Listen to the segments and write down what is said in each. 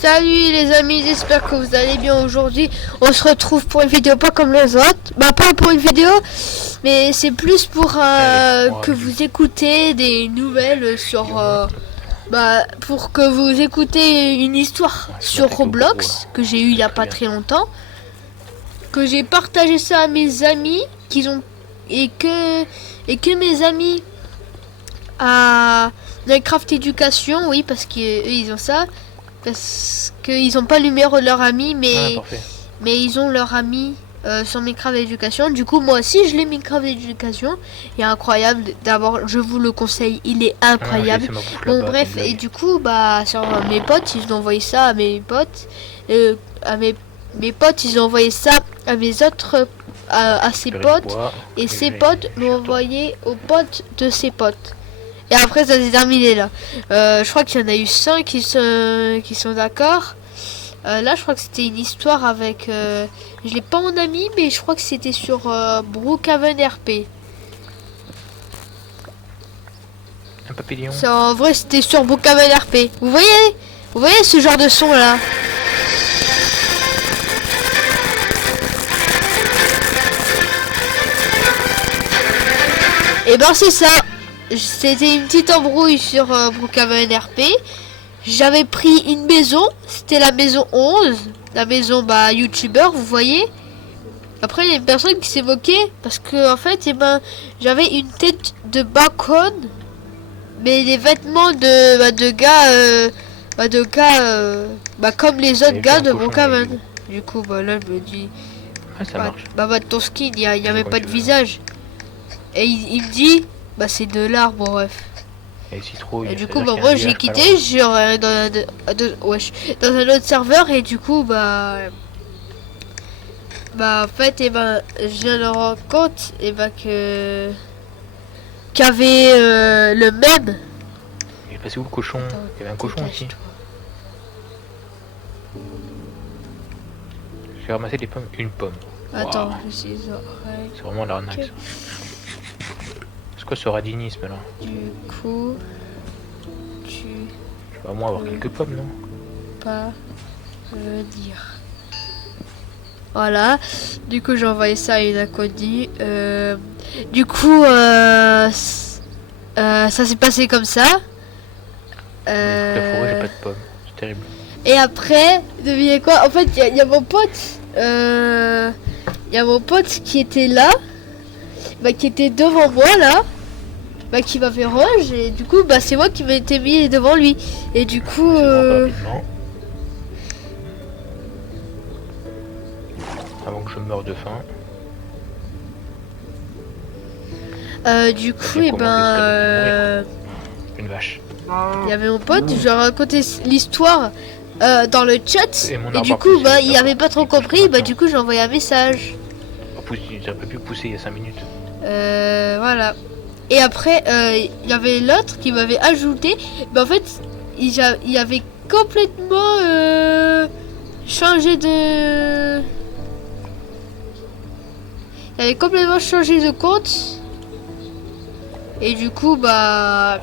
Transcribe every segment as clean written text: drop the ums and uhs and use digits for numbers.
Salut les amis, j'espère que vous allez bien. Aujourd'hui on se retrouve pour une vidéo pas comme les autres. Bah pas pour une vidéo, mais c'est plus pour que vous écoutez des nouvelles sur pour que vous écoutez une histoire sur Roblox que j'ai eu il y a pas très longtemps, que j'ai partagé ça à mes amis qui ont et que mes amis à Minecraft Éducation, oui, parce qu'eux ils ont ça, parce qu'ils n'ont pas le numéro de leur ami, mais ils ont leur ami sur Minecraft Éducation. Du coup moi aussi je l'ai. Minecraft Éducation est incroyable, d'abord je vous le conseille, il est incroyable. Bon bref, et du coup bah sur mes potes ils ont envoyé ça à mes potes, mes potes ils ont envoyé ça à mes autres à ses potes, et ses potes l'ont envoyé aux potes de ses potes. Et après ça s'est terminé là. Je crois qu'il y en a eu 5 qui sont d'accord. Là je crois que c'était une histoire avec je l'ai pas mon ami, mais je crois que c'était sur Brookhaven RP. Un papillon. En vrai c'était sur Brookhaven RP. Vous voyez ce genre de son là? Et ben c'est ça. C'était une petite embrouille sur Brookhaven RP. J'avais pris une maison, c'était la maison 11, la maison youtubeur, vous voyez. Après il y a une personne qui s'est moquée parce que en fait j'avais une tête de bacon, mais les vêtements de gars comme les autres gars de Brookhaven. Du coup là je me dis ça marche. Ton skin il y a même pas de visage. Et il me dit c'est de l'art, bon bref. Et du coup moi j'ai quitté, dans un autre serveur, et du coup en fait je viens de rendre compte qu'il y avait le même. Il est passé où le cochon? Il y avait un cochon ici. J'ai ramassé des pommes, une pomme. Attends, wow. C'est vraiment l'arnaque. Okay. C'est quoi ce radinisme là? Du coup, je vais au moins avoir quelques pommes, non? Pas venir. Voilà. Du coup, j'ai envoyé ça à une inconnue. Du coup, ça s'est passé comme ça. La forêt, j'ai pas de pommes. C'est terrible. Et après, devinez quoi? En fait, il y a mon pote. Il y a mon pote qui était là. Qui était devant moi là, qui m'a fait rouge, et du coup c'est moi qui m'étais mis devant lui, et du coup avant que je meure de faim. Du coup une vache. Il y avait mon pote, je lui ai raconté l'histoire dans le chat, et du coup il avait pas trop compris, du coup j'ai envoyé un message. Ça peut plus pousser il y a 5 minutes. Voilà. Et après il y avait l'autre qui m'avait ajouté. En fait il avait complètement changé de... Il avait complètement changé de compte. Et du coup ça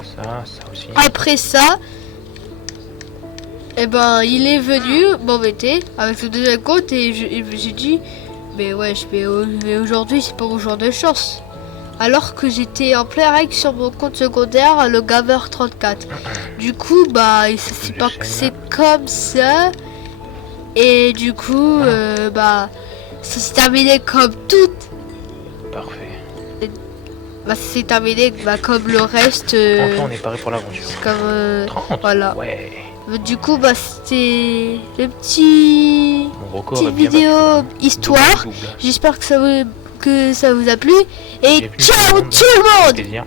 aussi. Après ça il est venu m'embêter avec le deuxième compte, et j'ai dit mais aujourd'hui c'est pas mon jour de chance. Alors que j'étais en plein règle sur mon compte secondaire, le Gamer 34. Du coup c'est comme ça. Et du coup ça s'est terminé comme tout. Parfait. Ça s'est terminé comme le reste. Enfin, on est paré pour l'aventure. Comme 30. voilà. Ouais. Du coup c'était le petite vidéo histoire. J'espère que ça vous a plu, et ciao tout le monde.